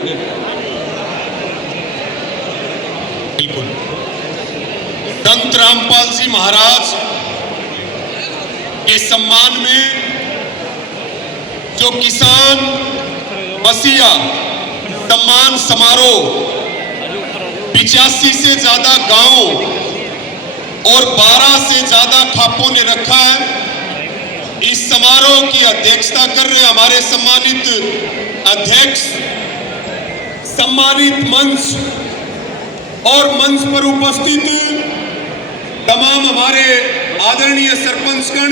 बिल्कुल। संत रामपाल जी महाराज के सम्मान में जो किसान मसीहा सम्मान समारोह 85 से ज्यादा गांवों और 12 से ज्यादा खापों ने रखा है। इस समारोह की अध्यक्षता कर रहे हमारे सम्मानित अध्यक्ष, सम्मानित मंच और मंच पर उपस्थित तमाम हमारे आदरणीय सरपंचगण,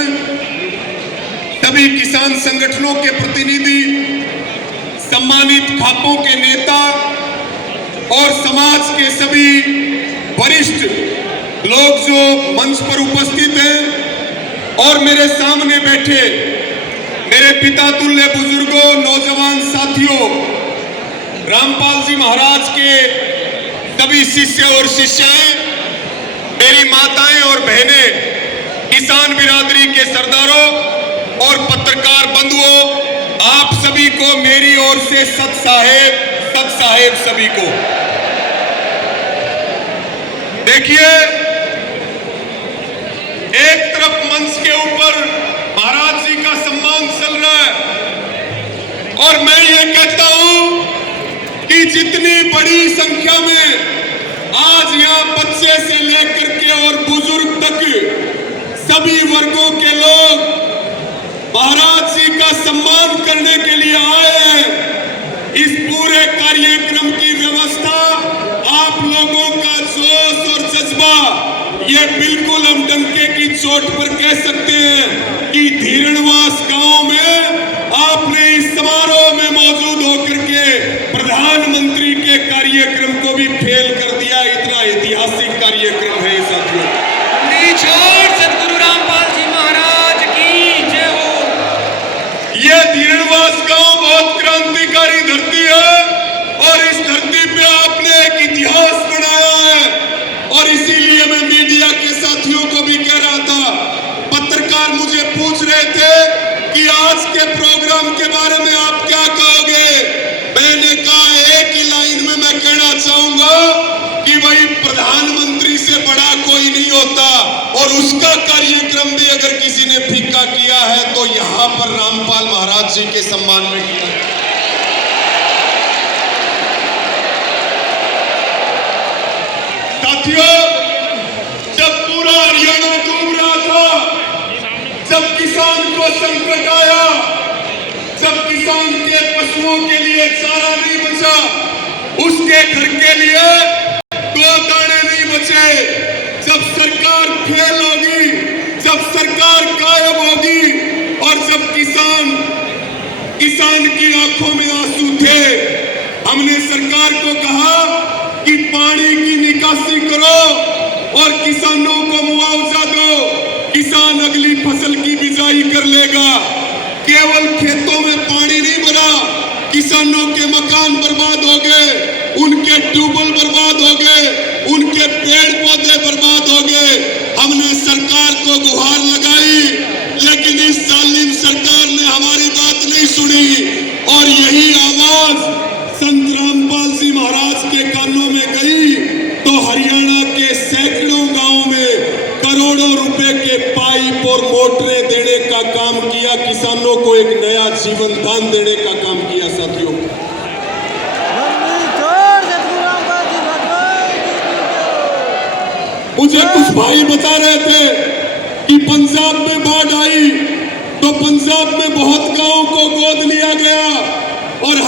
सभी किसान संगठनों के प्रतिनिधि, सम्मानित खापों के नेता और समाज के सभी वरिष्ठ लोग जो मंच पर उपस्थित हैं और मेरे सामने बैठे मेरे पिता तुल्य बुजुर्गों, नौजवान साथियों, रामपाल जी महाराज के सभी शिष्य और शिष्याएं, मेरी माताएं और बहनें, किसान बिरादरी के सरदारों और पत्रकार बंधुओं, आप सभी को मेरी ओर से सत साहेब सभी को। देखिए, एक तरफ मंच के ऊपर महाराज जी का सम्मान चल रहा है और मैं ये कहता हूं कि जितनी बड़ी संख्या में आज यहां बच्चे से लेकर के और बुजुर्ग तक सभी वर्गों के लोग महाराज जी का सम्मान करने के लिए आए हैं, इस पूरे कार्यक्रम की व्यवस्था, आप लोगों का जोश और जज्बा, ये बिल्कुल हम डंके की चोट पर कह सकते हैं कि धीरणवास गांव में आपने इस समारोह में मौजूद होकर के प्रधानमंत्री के कार्यक्रम को भी फेल कर दिया। इतना ऐतिहासिक कार्यक्रम है साथियों। सतगुरु रामपाल जी महाराज की जय हो। यह धीरणवास गांव बहुत क्रांतिकारी धरती है और इस धरती पे आपने एक इतिहास बनाया है और इसीलिए मैं मीडिया के साथियों को भी कह रहा था, पत्रकार मुझे पूछ रहे थे कि आज के प्रोग्राम के बारे में आप क्या कहोगे। मैंने कहा एक ही लाइन में मैं कहना चाहूंगा कि भाई प्रधानमंत्री से बड़ा कोई नहीं होता और उसका कार्यक्रम भी अगर किसी ने फीका किया है तो यहां पर रामपाल महाराज जी के सम्मान में किया। साथियों, जब पूरा हरियाणा डूब रहा था, जब किसान को संकट आया, जब किसान के पशुओं के लिए चारा नहीं बचा, उसके घर के लिए 2 दाने नहीं बचे, जब सरकार फेल होगी, जब सरकार गायब होगी और जब किसान की आंखों में आंसू थे, हमने सरकार को कहा कि पानी की निकासी करो और किसानों को मुआवजा दो, किसान अगली फसल की बिजाई कर लेगा। केवल खेतों में पानी नहीं भरा, किसानों के मकान बर्बाद हो गए, उनके ट्यूबवेल बर्बाद हो गए, उनके पेड़ पौधे बर्बाद हो गए। हमने सरकार को गुहार लगाई, लेकिन इस जालिम सरकार ने हमारी बात नहीं सुनी और यही आवाज संत रामपाल जी महाराज के कानों में गई तो हरियाणा के सैकड़ों गांवों में करोड़ों रुपए के पाइप और मोटरें देने का काम किया, किसानों को एक नया जीवन दान देने का काम किया। साथियों, मुझे कुछ भाई बता रहे थे कि पंजाब में बाढ़ आई तो पंजाब में बहुत गांवों को गोद लिया गया और